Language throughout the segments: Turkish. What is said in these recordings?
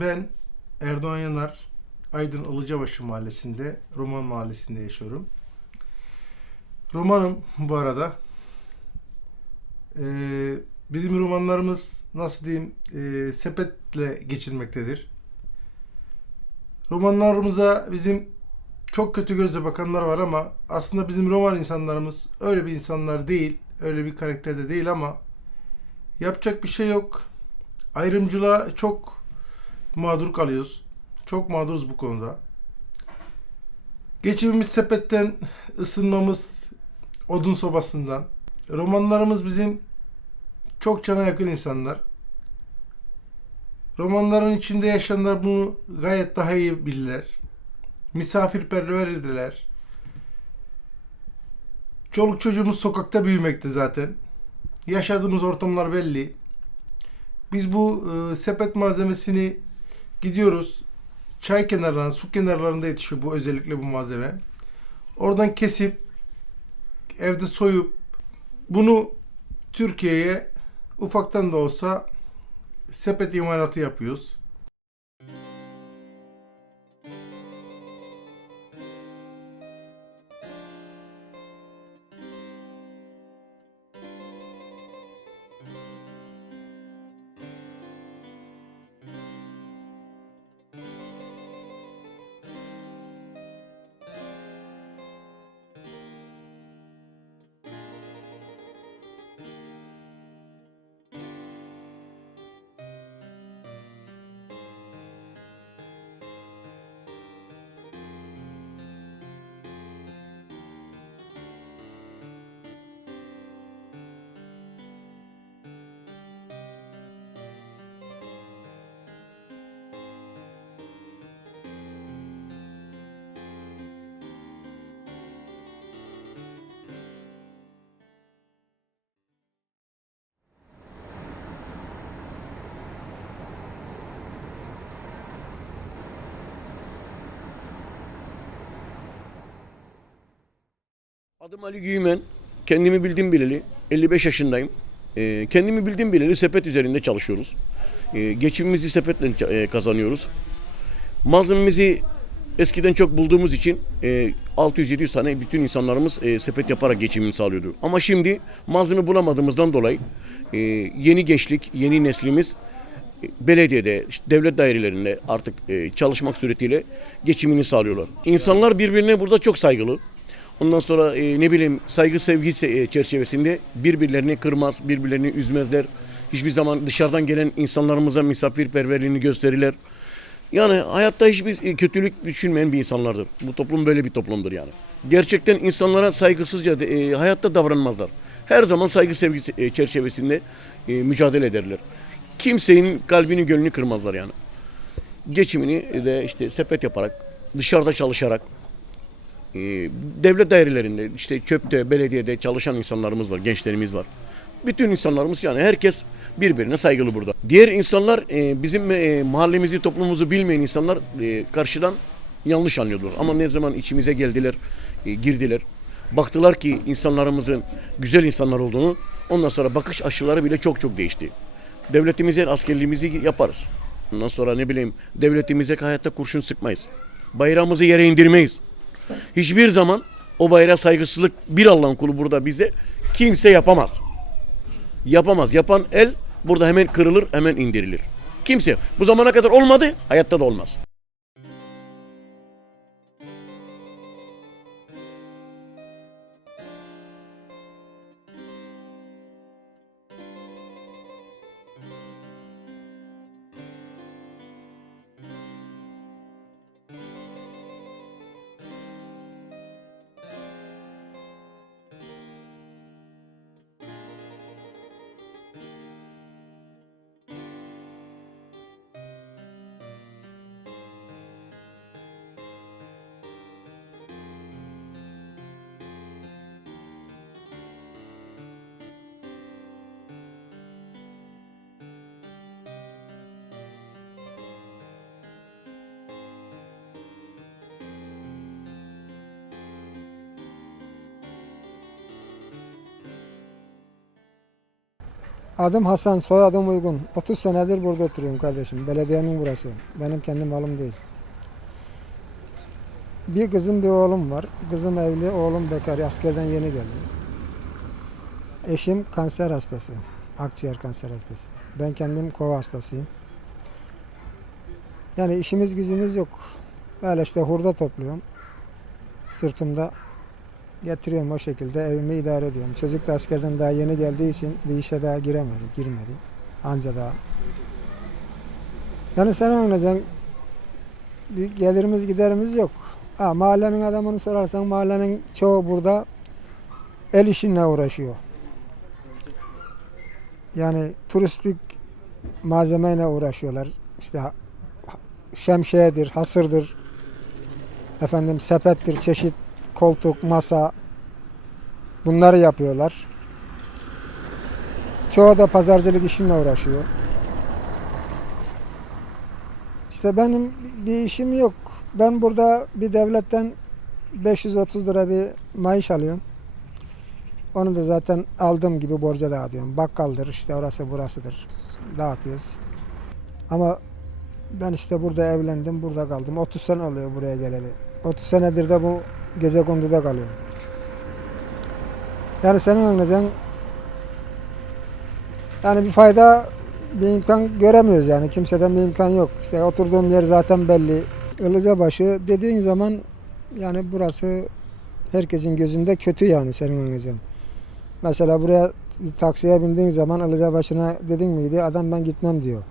Ben Erdoğan Yanar, Aydın Ilıcabaşı mahallesinde, Roman mahallesinde yaşıyorum. Romanım bu arada. Ee, bizim romanlarımız nasıl diyeyim e, sepetle geçilmektedir. Romanlarımıza bizim çok kötü gözle bakanlar var ama aslında bizim roman insanlarımız öyle bir insanlar değil, öyle bir karakterde değil ama yapacak bir şey yok. Ayrımcılığa çok mağdur kalıyoruz. Çok mağduruz bu konuda. Geçimimiz sepetten, ısınmamız odun sobasından. Romanlarımız bizim çok cana yakın insanlar. Romanların içinde yaşayanlar bunu gayet daha iyi bilirler. Misafirperverdiler. Çoluk çocuğumuz sokakta büyümekte zaten. Yaşadığımız ortamlar belli. Biz bu e, sepet malzemesini gidiyoruz. Çay kenarlarında, su kenarlarında yetişiyor bu özellikle bu malzeme. Oradan kesip evde soyup bunu Türkiye'ye ufaktan da olsa sepet imalatı yapıyoruz. Adım Ali Güğmen. Kendimi bildim bileli. 55 yaşındayım. Ee, kendimi bildim bileli sepet üzerinde çalışıyoruz. Ee, geçimimizi sepetle e, kazanıyoruz. Malzememizi eskiden çok bulduğumuz için e, 600-700 tane bütün insanlarımız e, sepet yaparak geçimini sağlıyordu. Ama şimdi malzeme bulamadığımızdan dolayı e, yeni gençlik, yeni neslimiz e, belediyede, devlet dairelerinde artık e, çalışmak suretiyle geçimini sağlıyorlar. İnsanlar birbirine burada çok saygılı. Ondan sonra e, ne bileyim saygı sevgi se- e, çerçevesinde birbirlerini kırmaz, birbirlerini üzmezler. Hiçbir zaman dışarıdan gelen insanlarımıza misafirperverliğini gösterirler. Yani hayatta hiçbir e, kötülük düşünmeyen bir insanlardır. Bu toplum böyle bir toplumdur yani. Gerçekten insanlara saygısızca e, hayatta davranmazlar. Her zaman saygı sevgi e, çerçevesinde e, mücadele ederler. Kimsenin kalbini gönlünü kırmazlar yani. Geçimini de işte sepet yaparak, dışarıda çalışarak, devlet dairelerinde işte çöpte, belediyede çalışan insanlarımız var, gençlerimiz var. Bütün insanlarımız yani herkes birbirine saygılı burada. Diğer insanlar e, bizim e, mahallemizi, toplumumuzu bilmeyen insanlar e, karşıdan yanlış anlıyorlar. Ama ne zaman içimize geldiler, girdiler. Baktılar ki insanlarımızın güzel insanlar olduğunu. Ondan sonra bakış aşıları bile çok çok değişti. Devletimize askerliğimizi yaparız. Ondan sonra ne bileyim devletimize hayatta kurşun sıkmayız. Bayrağımızı yere indirmeyiz. Hiçbir zaman o bayrağa saygısızlık bir Allah'ın kulu burada bize kimse yapamaz. Yapamaz. Yapan el burada hemen kırılır, hemen indirilir. Kimse. Bu zamana kadar olmadı, hayatta da olmaz. Adım Hasan, soyadım Uygun. 30 senedir burada oturuyorum kardeşim. Belediyenin burası. Benim kendi malım değil. Bir kızım bir oğlum var. Kızım evli, oğlum bekar. Askerden yeni geldi. Eşim kanser hastası. Akciğer kanser hastası. Ben kendim kova hastasıyım. Yani işimiz gücümüz yok. Böyle işte hurda topluyorum. Sırtımda getiriyorum o şekilde evimi idare ediyorum. Çocuk da askerden daha yeni geldiği için bir işe daha giremedi, girmedi. Anca daha. Yani sen anlayacaksın bir gelirimiz giderimiz yok. Ha, mahallenin adamını sorarsan mahallenin çoğu burada el işinle uğraşıyor. Yani turistik malzemeyle uğraşıyorlar. İşte şemsiyedir, hasırdır, efendim sepettir, çeşit koltuk, masa bunları yapıyorlar. Çoğu da pazarcılık işinle uğraşıyor. İşte benim bir işim yok. Ben burada bir devletten 530 lira bir maaş alıyorum. Onu da zaten aldığım gibi borca dağıtıyorum. Bakkaldır işte orası burasıdır. Dağıtıyoruz. Ama ben işte burada evlendim, burada kaldım. 30 sene oluyor buraya geleli. 30 senedir de bu gece konduda kalıyorum. Yani senin anlayacağın yani bir fayda bir imkan göremiyoruz yani. Kimseden bir imkan yok. İşte oturduğum yer zaten belli. Ilıcabaşı dediğin zaman yani burası herkesin gözünde kötü yani senin anlayacağın. Mesela buraya bir taksiye bindiğin zaman Ilıcabaşı'na dedin miydi adam ben gitmem diyor.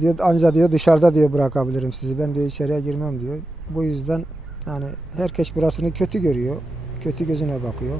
Diyor anca diyor dışarıda diyor bırakabilirim sizi. Ben diyor içeriye girmem diyor. Bu yüzden yani herkes burasını kötü görüyor. Kötü gözüne bakıyor.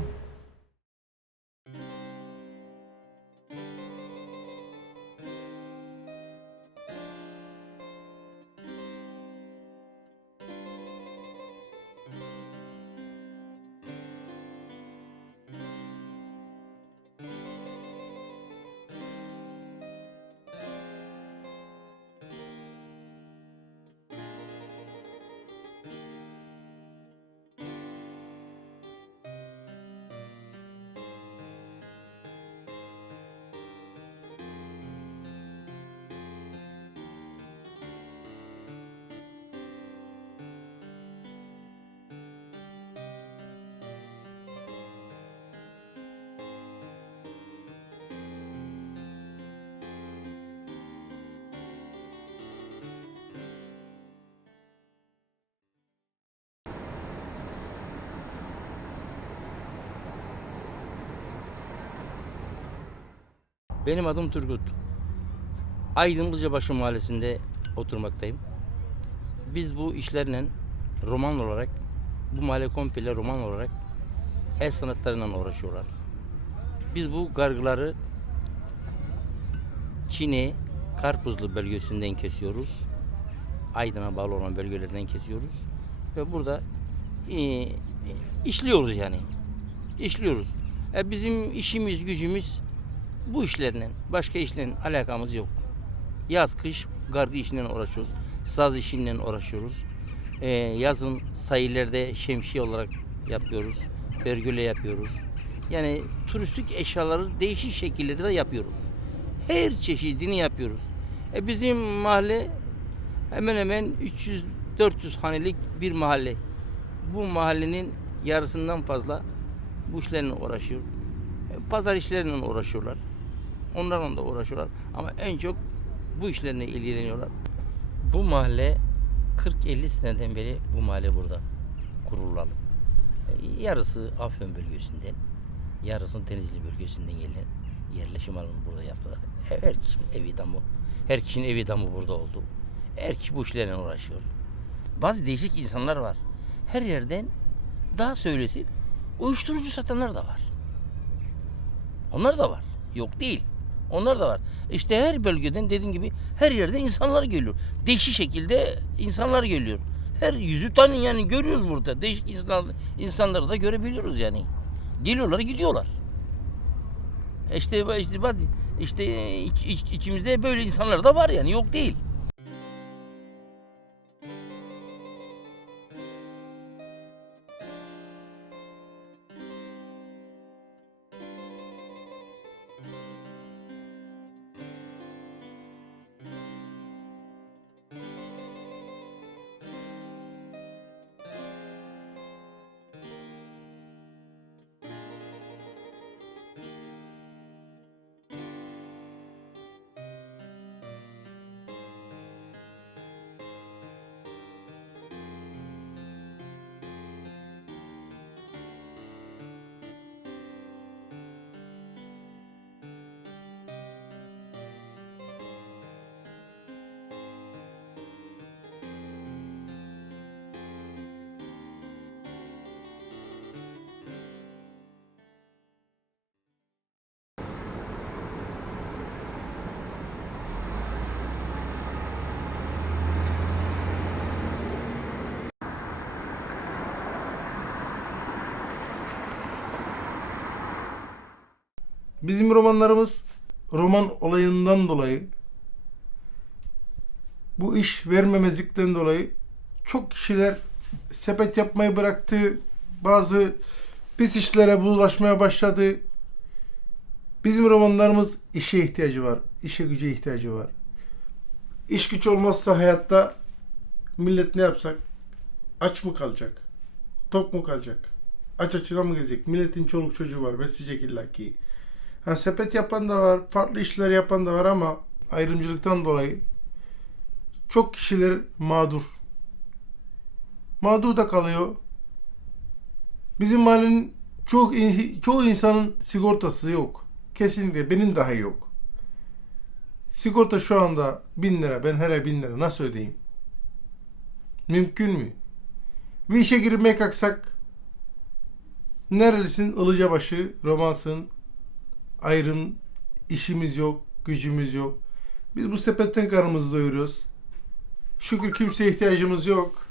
Benim adım Turgut. Aydın Kılıcabaşı mahallesinde oturmaktayım. Biz bu işlerle roman olarak, bu mahalle komple roman olarak el sanatlarıyla uğraşıyorlar. Biz bu gargıları Çin'e Karpuzlu bölgesinden kesiyoruz. Aydın'a bağlı olan bölgelerden kesiyoruz. Ve burada e, işliyoruz yani. İşliyoruz. E, bizim işimiz, gücümüz bu işlerle, başka işlerle alakamız yok. Yaz, kış gargı işinden uğraşıyoruz. Saz işinden uğraşıyoruz. Ee, yazın sahillerde şemsiye olarak yapıyoruz. Pergüle yapıyoruz. Yani turistik eşyaları değişik şekillerde de yapıyoruz. Her çeşidini yapıyoruz. E bizim mahalle hemen hemen 300-400 hanelik bir mahalle. Bu mahallenin yarısından fazla bu işlerle uğraşıyor. E, Pazar işleriyle uğraşıyorlar. Onlarla da uğraşıyorlar. Ama en çok bu işlerle ilgileniyorlar. Bu mahalle 40-50 seneden beri bu mahalle burada kurulalı. E, Yarısı Afyon bölgesinden, yarısı Denizli bölgesinden gelen yerleşim alanı burada yaptılar. E, Her kişinin evi damı, her kişinin evi damı burada oldu. Her kişi bu işlerle uğraşıyor. Bazı değişik insanlar var. Her yerden daha söylesi uyuşturucu satanlar da var. Onlar da var. Yok değil. Onlar da var. İşte her bölgeden dediğim gibi her yerden insanlar geliyor. Değişik şekilde insanlar geliyor. Her yüzü tanı yani görüyoruz burada. Değişik insan, insanları da görebiliyoruz yani. Geliyorlar gidiyorlar. İşte işte işte iç, iç- içimizde böyle insanlar da var yani yok değil. Bizim romanlarımız roman olayından dolayı bu iş vermemezlikten dolayı çok kişiler sepet yapmayı bıraktı. Bazı pis işlere bulaşmaya başladı. Bizim romanlarımız işe ihtiyacı var. İşe güce ihtiyacı var. İş güç olmazsa hayatta millet ne yapsak? Aç mı kalacak? Tok mu kalacak? Aç açına mı gezecek? Milletin çoluk çocuğu var. Besleyecek illaki. Ha, sepet yapan da var. Farklı işler yapan da var ama ayrımcılıktan dolayı çok kişiler mağdur. Mağdur da kalıyor. Bizim mahallenin çok çoğu insanın sigortası yok. Kesinlikle benim daha yok. Sigorta şu anda 1000 lira. Ben her ay 1000 lira nasıl ödeyeyim? Mümkün mü? Bir işe girmeye kalksak nerelisin? Ilıcabaşı, romansın, ayrım, işimiz yok, gücümüz yok. Biz bu sepetten karnımızı doyuruyoruz. Şükür kimseye ihtiyacımız yok.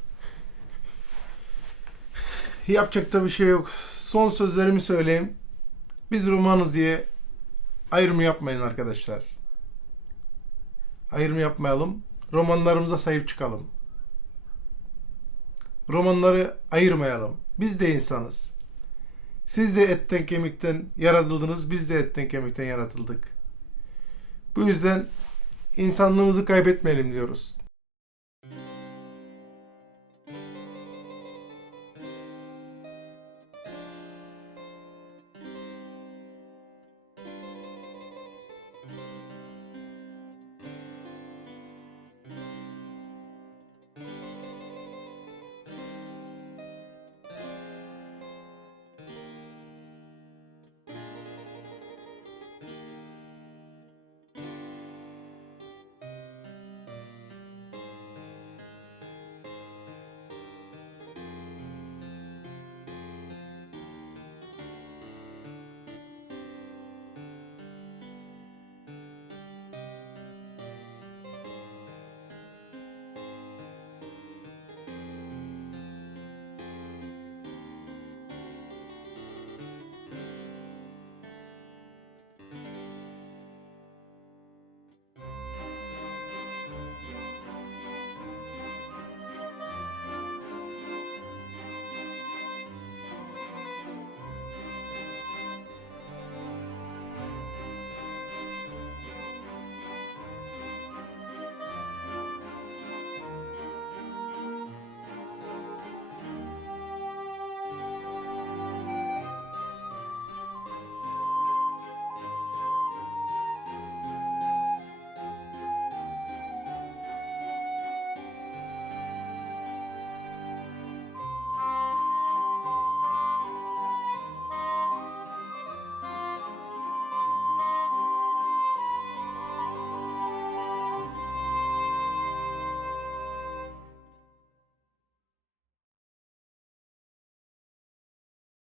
Yapacak da bir şey yok. Son sözlerimi söyleyeyim. Biz romanız diye ayrım yapmayın arkadaşlar. Ayrım yapmayalım. Romanlarımıza sahip çıkalım. Romanları ayırmayalım. Biz de insanız. Siz de etten kemikten yaratıldınız. Biz de etten kemikten yaratıldık. Bu yüzden insanlığımızı kaybetmeyelim diyoruz.